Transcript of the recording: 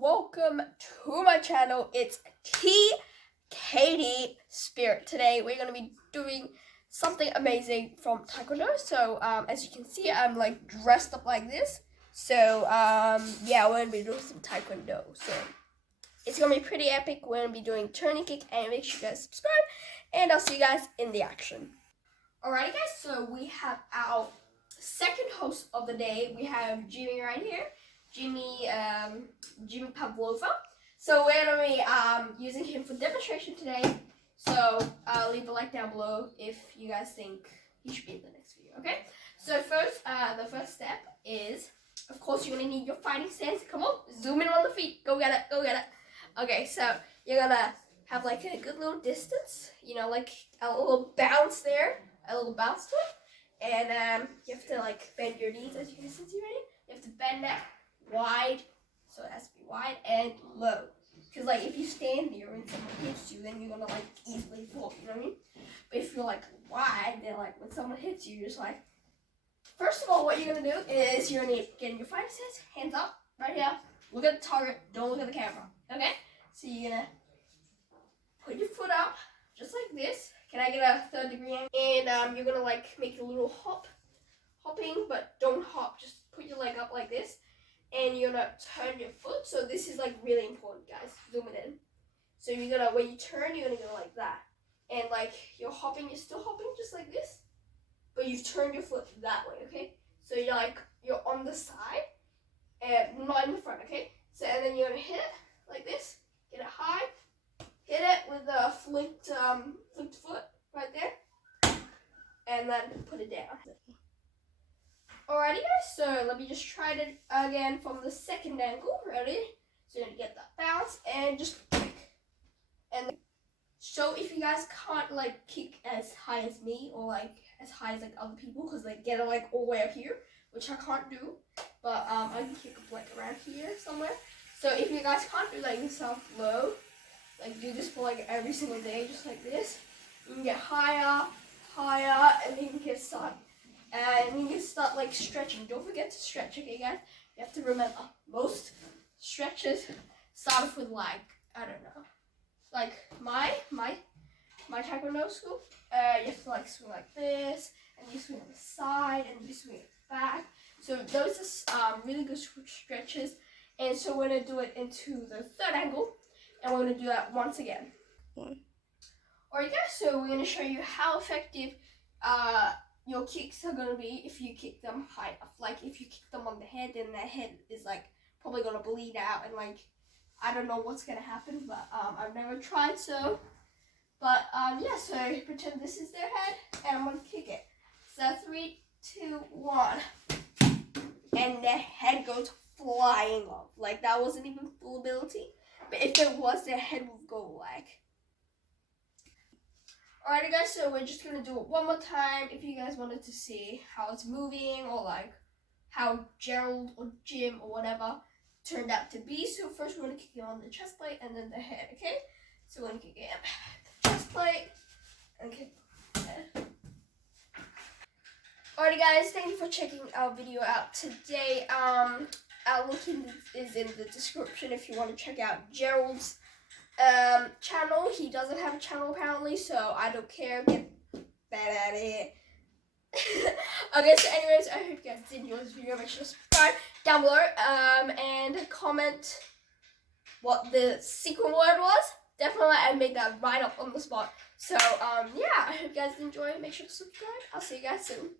welcome to my channel. It's TKD Spirit. Today we're gonna be doing something amazing from Taekwondo. So as you can see, I'm like dressed up like this. So yeah, we're gonna be doing some Taekwondo. So it's gonna be pretty epic. We're gonna be doing turning kick, and make sure you guys subscribe, and I'll see you guys in the action. Alright guys, so we have our second host of the day. We have Jimmy right here. Jimmy Pavlova. So we're gonna be using him for demonstration today. So leave a like down below if you guys think he should be in the next video. Okay. So first, the first step is, of course, you're gonna need your fighting stance. Come on, zoom in on the feet. Go get it. Go get it. Okay. So you're gonna have like a good little distance. You know, like a little bounce there, a little bounce to it, and you have to like bend your knees, as you can see. Ready? You have to bend that wide, so it has to be wide and low. Because like if you stand there and someone hits you, then you're gonna like easily fall. You know what I mean? But if you're like wide, then like when someone hits you, you're just like. First of all, what you're gonna do is you're gonna get in your fighting stance, hands up, right here. Look at the target. Don't look at the camera. Okay? So you're gonna put your foot up, just like this. Can I get a third degree angle? And you're gonna like make a little hopping, but don't hop. Just put your leg up like this. And you're gonna turn your foot. So this is like really important, guys. Zoom it in. So you're gonna, when you turn, you're gonna go like that. And like you're hopping, you're still hopping just like this. But you've turned your foot that way, okay? So you're like, you're on the side and not in the front, okay? So, and then you're gonna hit it like this. Get it high. Hit it with the flicked foot right there. And then put it down. Alrighty guys, so let me just try it again from the second angle. Ready? So you're gonna get that bounce and just kick. And so if you guys can't like kick as high as me or like as high as like other people, because they get it like all the way up here, which I can't do, but I can kick up like around here somewhere. So if you guys can't do like yourself low, like do this for like every single day, just like this, you can get higher, and then you can get started. And you can start like stretching. Don't forget to stretch, okay guys? You have to remember, most stretches start off with like, I don't know, like my Taekwondo school, you have to like swing like this, and you swing on the side, and you swing it back. So those are really good stretches. And so we're gonna do it into the third angle, and we're gonna do that once again. Alright guys, so we're gonna show you how effective your kicks are gonna be if you kick them high enough. Like if you kick them on the head, then their head is like probably gonna bleed out, and like I don't know what's gonna happen, but I've never tried, so but yeah, so pretend this is their head, and I'm gonna kick it. So 3, 2, 1, and their head goes flying off. Like that wasn't even full ability, but if it was, their head would go like. Alright guys, so we're just gonna do it one more time. If you guys wanted to see how it's moving, or like how Gerald or Jim or whatever turned out to be. So first we're gonna kick him on the chest plate and then the head, okay? So we're gonna kick him the chest plate and kick the head. Alright guys, thank you for checking our video out today. Our link is in the description if you want to check out Gerald's channel. He doesn't have a channel apparently, so I don't care. Get that out of here. Okay, so anyways, I hope you guys did enjoy this video. Make sure to subscribe down below, and comment what the secret word was. Definitely, I made that right up on the spot. So yeah, I hope you guys enjoy. Make sure to subscribe. I'll see you guys soon.